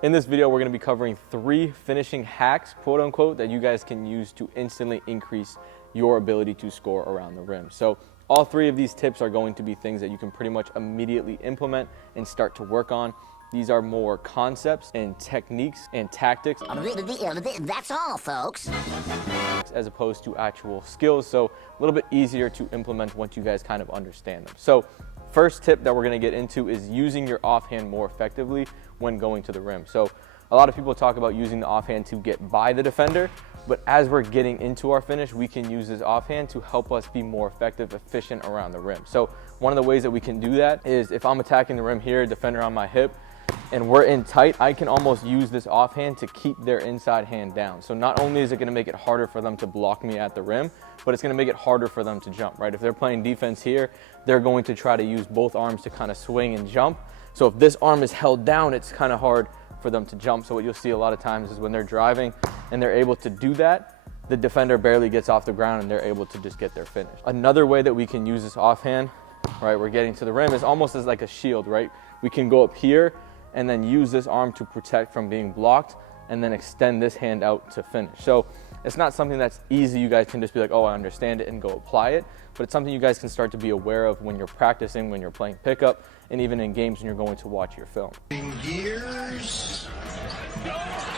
In this video, we're gonna be covering 3 finishing hacks, quote unquote, that you guys can use to instantly increase your ability to score around the rim. So all 3 of these tips are going to be things that you can pretty much immediately implement and start to work on. These are more concepts and techniques and tactics. That's all, folks. As opposed to actual skills, so a little bit easier to implement once you guys kind of understand them. So first tip that we're gonna get into is using your offhand more effectively when going to the rim. So a lot of people talk about using the offhand to get by the defender, but as we're getting into our finish, we can use this offhand to help us be more effective, efficient around the rim. So one of the ways that we can do that is if I'm attacking the rim here, defender on my hip, and we're in tight, I can almost use this offhand to keep their inside hand down. So not only is it gonna make it harder for them to block me at the rim, but it's gonna make it harder for them to jump, right? If they're playing defense here, they're going to try to use both arms to kind of swing and jump. So if this arm is held down, it's kind of hard for them to jump. So what you'll see a lot of times is when they're driving and they're able to do that, the defender barely gets off the ground and they're able to just get their finish. Another way that we can use this offhand, right, we're getting to the rim, is almost as like a shield, right? We can go up here and then use this arm to protect from being blocked and then extend this hand out to finish. So it's not something that's easy. You guys can just be like, oh, I understand it and go apply it, but it's something you guys can start to be aware of when you're practicing, when you're playing pickup, and even in games when you're going to watch your film. Gears,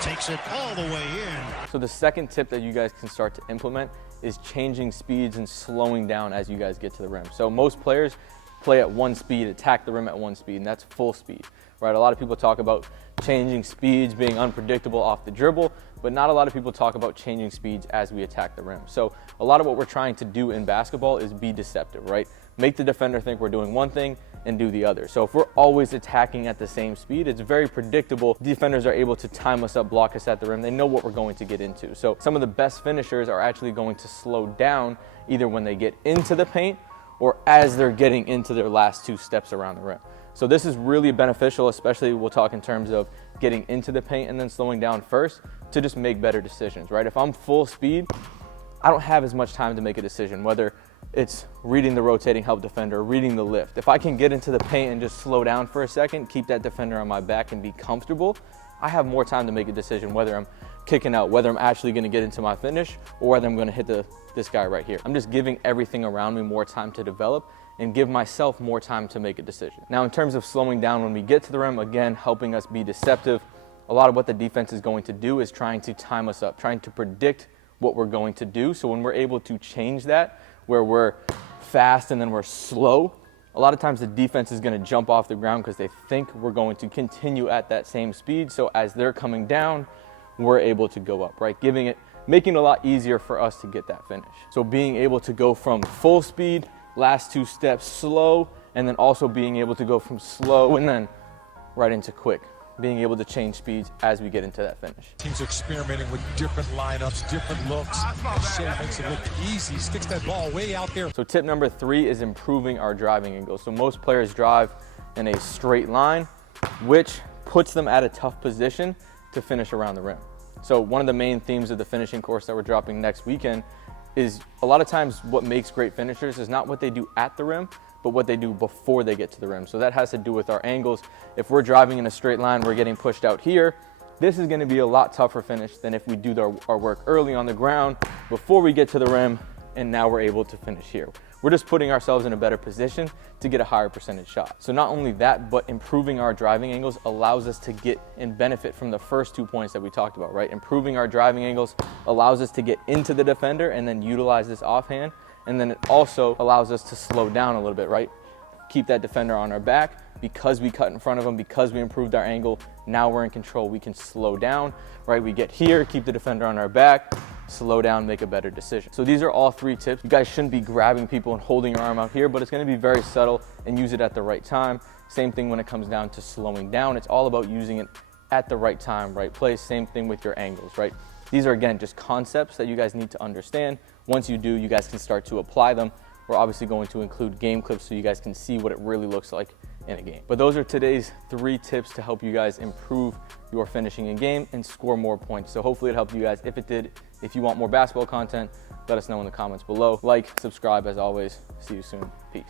takes it all the way in. So the second tip that you guys can start to implement is changing speeds and slowing down as you guys get to the rim. So most players play at one speed, attack the rim at one speed, and that's full speed, right? A lot of people talk about changing speeds, being unpredictable off the dribble, but not a lot of people talk about changing speeds as we attack the rim. So a lot of what we're trying to do in basketball is be deceptive, right? Make the defender think we're doing one thing and do the other. So if we're always attacking at the same speed, it's very predictable. Defenders are able to time us up, block us at the rim. They know what we're going to get into. So some of the best finishers are actually going to slow down either when they get into the paint or as they're getting into their last 2 steps around the rim. So this is really beneficial, especially we'll talk in terms of getting into the paint and then slowing down first to just make better decisions, right? If I'm full speed, I don't have as much time to make a decision, whether it's reading the rotating help defender, reading the lift. If I can get into the paint and just slow down for a second, keep that defender on my back and be comfortable, I have more time to make a decision whether I'm kicking out, whether I'm actually gonna get into my finish, or whether I'm gonna hit this guy right here. I'm just giving everything around me more time to develop and give myself more time to make a decision. Now, in terms of slowing down when we get to the rim, again, helping us be deceptive, a lot of what the defense is going to do is trying to time us up, trying to predict what we're going to do. So when we're able to change that, where we're fast and then we're slow, a lot of times the defense is gonna jump off the ground because they think we're going to continue at that same speed. So as they're coming down, we're able to go up, right? Making it a lot easier for us to get that finish. So being able to go from full speed, last 2 steps slow, and then also being able to go from slow and then right into quick. Being able to change speeds as we get into that finish. Teams experimenting with different lineups, different looks. Shea makes it look easy, sticks that ball way out there. So tip number 3 is improving our driving angle. So most players drive in a straight line, which puts them at a tough position to finish around the rim. So one of the main themes of the finishing course that we're dropping next weekend is a lot of times what makes great finishers is not what they do at the rim, but what they do before they get to the rim. So that has to do with our angles. If we're driving in a straight line, we're getting pushed out here. This is gonna be a lot tougher finish than if we do our work early on the ground before we get to the rim, and now we're able to finish here. We're just putting ourselves in a better position to get a higher percentage shot. So not only that, but improving our driving angles allows us to get and benefit from the first 2 points that we talked about, right? Improving our driving angles allows us to get into the defender and then utilize this offhand. And then it also allows us to slow down a little bit, right? Keep that defender on our back. Because we cut in front of them, because we improved our angle, now we're in control. We can slow down, right? We get here, keep the defender on our back, slow down, make a better decision. So these are all 3 tips. You guys shouldn't be grabbing people and holding your arm out here, but it's gonna be very subtle and use it at the right time. Same thing when it comes down to slowing down. It's all about using it at the right time, right place. Same thing with your angles, right? These are, again, just concepts that you guys need to understand. Once you do, you guys can start to apply them. We're obviously going to include game clips so you guys can see what it really looks like in a game. But those are today's 3 tips to help you guys improve your finishing in game and score more points. So hopefully it helped you guys. If it did, if you want more basketball content, let us know in the comments below. Like, subscribe as always. See you soon. Peace.